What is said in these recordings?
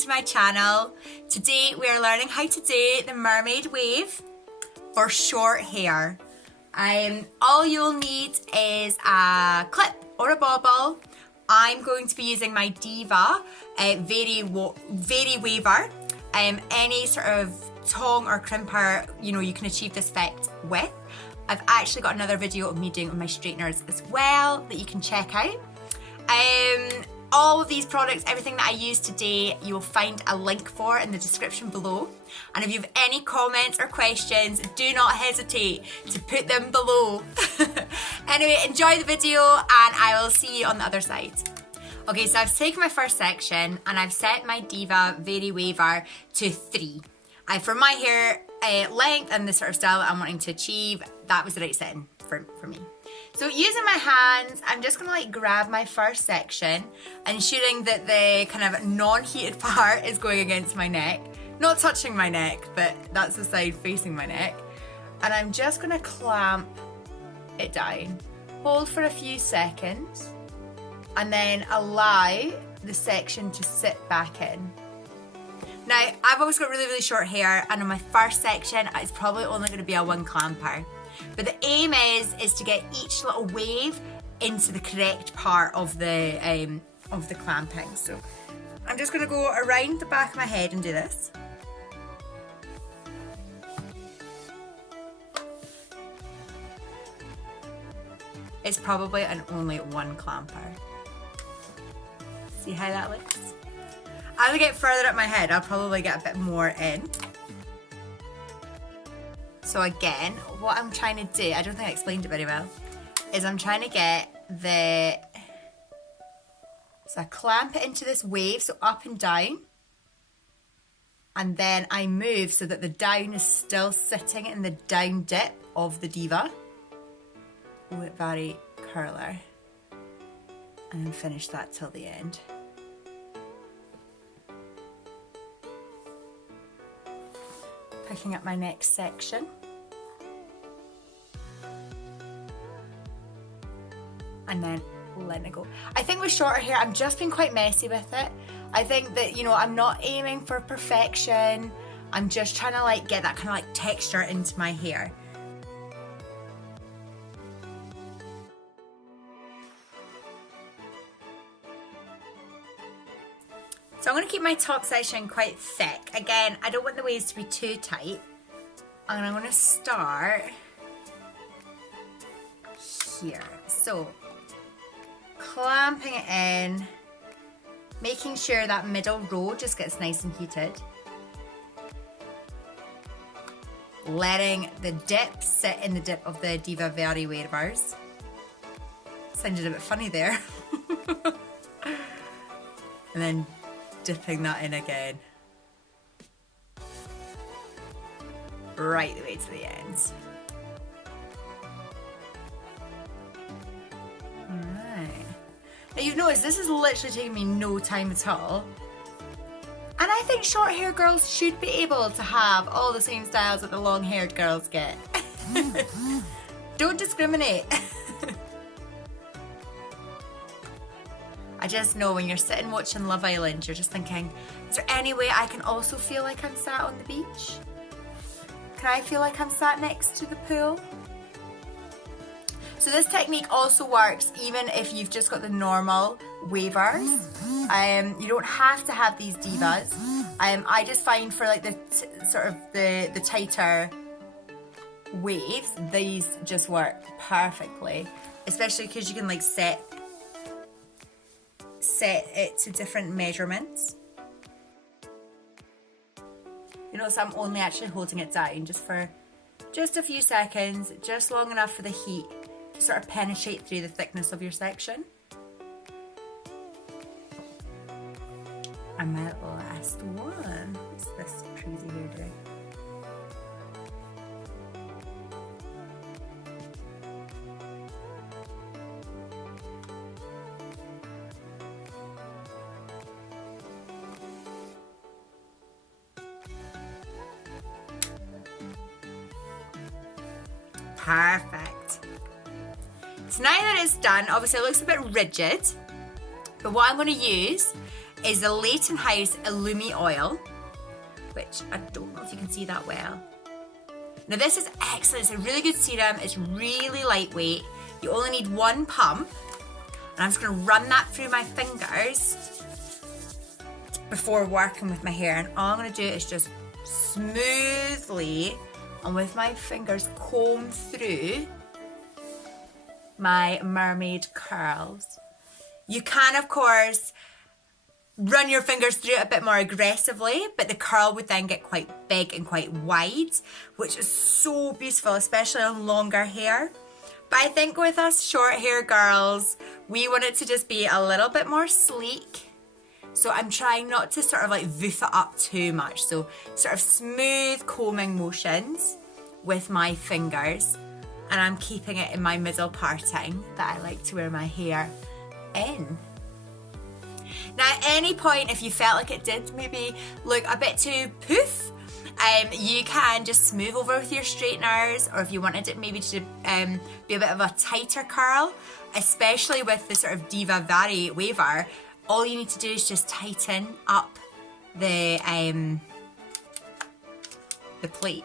to my channel. Today we are learning how to do the mermaid wave for short hair. All you'll need is a clip or a bobble. I'm going to be using my Diva Very Waver. Any sort of tongue or crimper, you can achieve this effect with. I've actually got another video of me doing it with my straighteners as well that you can check out. All of these products, everything that I use today, you'll find a link for in the description below. And if you have any comments or questions, do not hesitate to put them below. Anyway, enjoy the video and I will see you on the other side. Okay, so I've taken my first section and I've set my Diva Very Waver to 3. For my hair length and the sort of style that I'm wanting to achieve, that was the right setting for me. So using my hands, I'm just gonna grab my first section, ensuring that the kind of non-heated part is going against my neck. Not touching my neck, but that's the side facing my neck. And I'm just gonna clamp it down. Hold for a few seconds, and then allow the section to sit back in. Now, I've always got really, really short hair, and on my first section, it's probably only gonna be a 1 clamper. But the aim is to get each little wave into the correct part of the clamping. So I'm just going to go around the back of my head and do this. It's probably an only 1 clamper. See how that looks? As I get further up my head, I'll probably get a bit more in. So again, what I'm trying to do, I don't think I explained it very well, is I'm trying to get so I clamp it into this wave, so up and down, and then I move so that the down is still sitting in the down dip of the Diva with very curler, and then finish that till the end. Picking up my next section. And then letting it go. I think with shorter hair, I'm just being quite messy with it. I think that, I'm not aiming for perfection. I'm just trying to get that kind of texture into my hair. So I'm going to keep my top section quite thick. Again, I don't want the waves to be too tight. And I'm going to start here. So, clamping it in, making sure that middle row just gets nice and heated. Letting the dip sit in the dip of the Diva Very Wavers. Sounded a bit funny there. And then dipping that in again. Right the way to the end. Alright. Now you've noticed this is literally taking me no time at all. And I think short hair girls should be able to have all the same styles that the long haired girls get. Don't discriminate. I just know when you're sitting watching Love Island, you're just thinking, is there any way I can also feel like I'm sat on the beach? Can I feel like I'm sat next to the pool? So this technique also works even if you've just got the normal wavers. You don't have to have these Divas. I just find for the tighter waves, these just work perfectly. Especially because you can set it to different measurements. So I'm only actually holding it down just for just a few seconds, just long enough for the heat to sort of penetrate through the thickness of your section. And my last one. What's this crazy hair doing? Perfect. So now that it's done, obviously it looks a bit rigid, but what I'm going to use is the Leighton House Illumi Oil, which I don't know if you can see that well. Now this is excellent, it's a really good serum, it's really lightweight. You only need one pump, and I'm just gonna run that through my fingers before working with my hair, and all I'm gonna do is just smoothly and with my fingers comb through my mermaid curls. You can, of course, run your fingers through it a bit more aggressively, but the curl would then get quite big and quite wide, which is so beautiful, especially on longer hair. But I think with us short hair girls, we want it to just be a little bit more sleek. So I'm trying not to sort of like woof it up too much. So sort of smooth combing motions with my fingers. And I'm keeping it in my middle parting that I like to wear my hair in. Now at any point, if you felt like it did maybe look a bit too poof, you can just smooth over with your straighteners, or if you wanted it maybe to be a bit of a tighter curl, especially with the sort of Diva Vari waver, all you need to do is just tighten up the plate.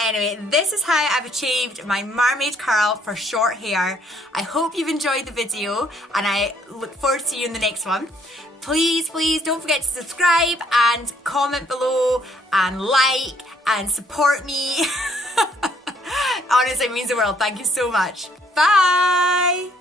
Anyway, this is how I've achieved my mermaid curl for short hair. I hope you've enjoyed the video, and I look forward to seeing you in the next one. Please, please don't forget to subscribe and comment below and like and support me. Honestly, it means the world. Thank you so much. Bye!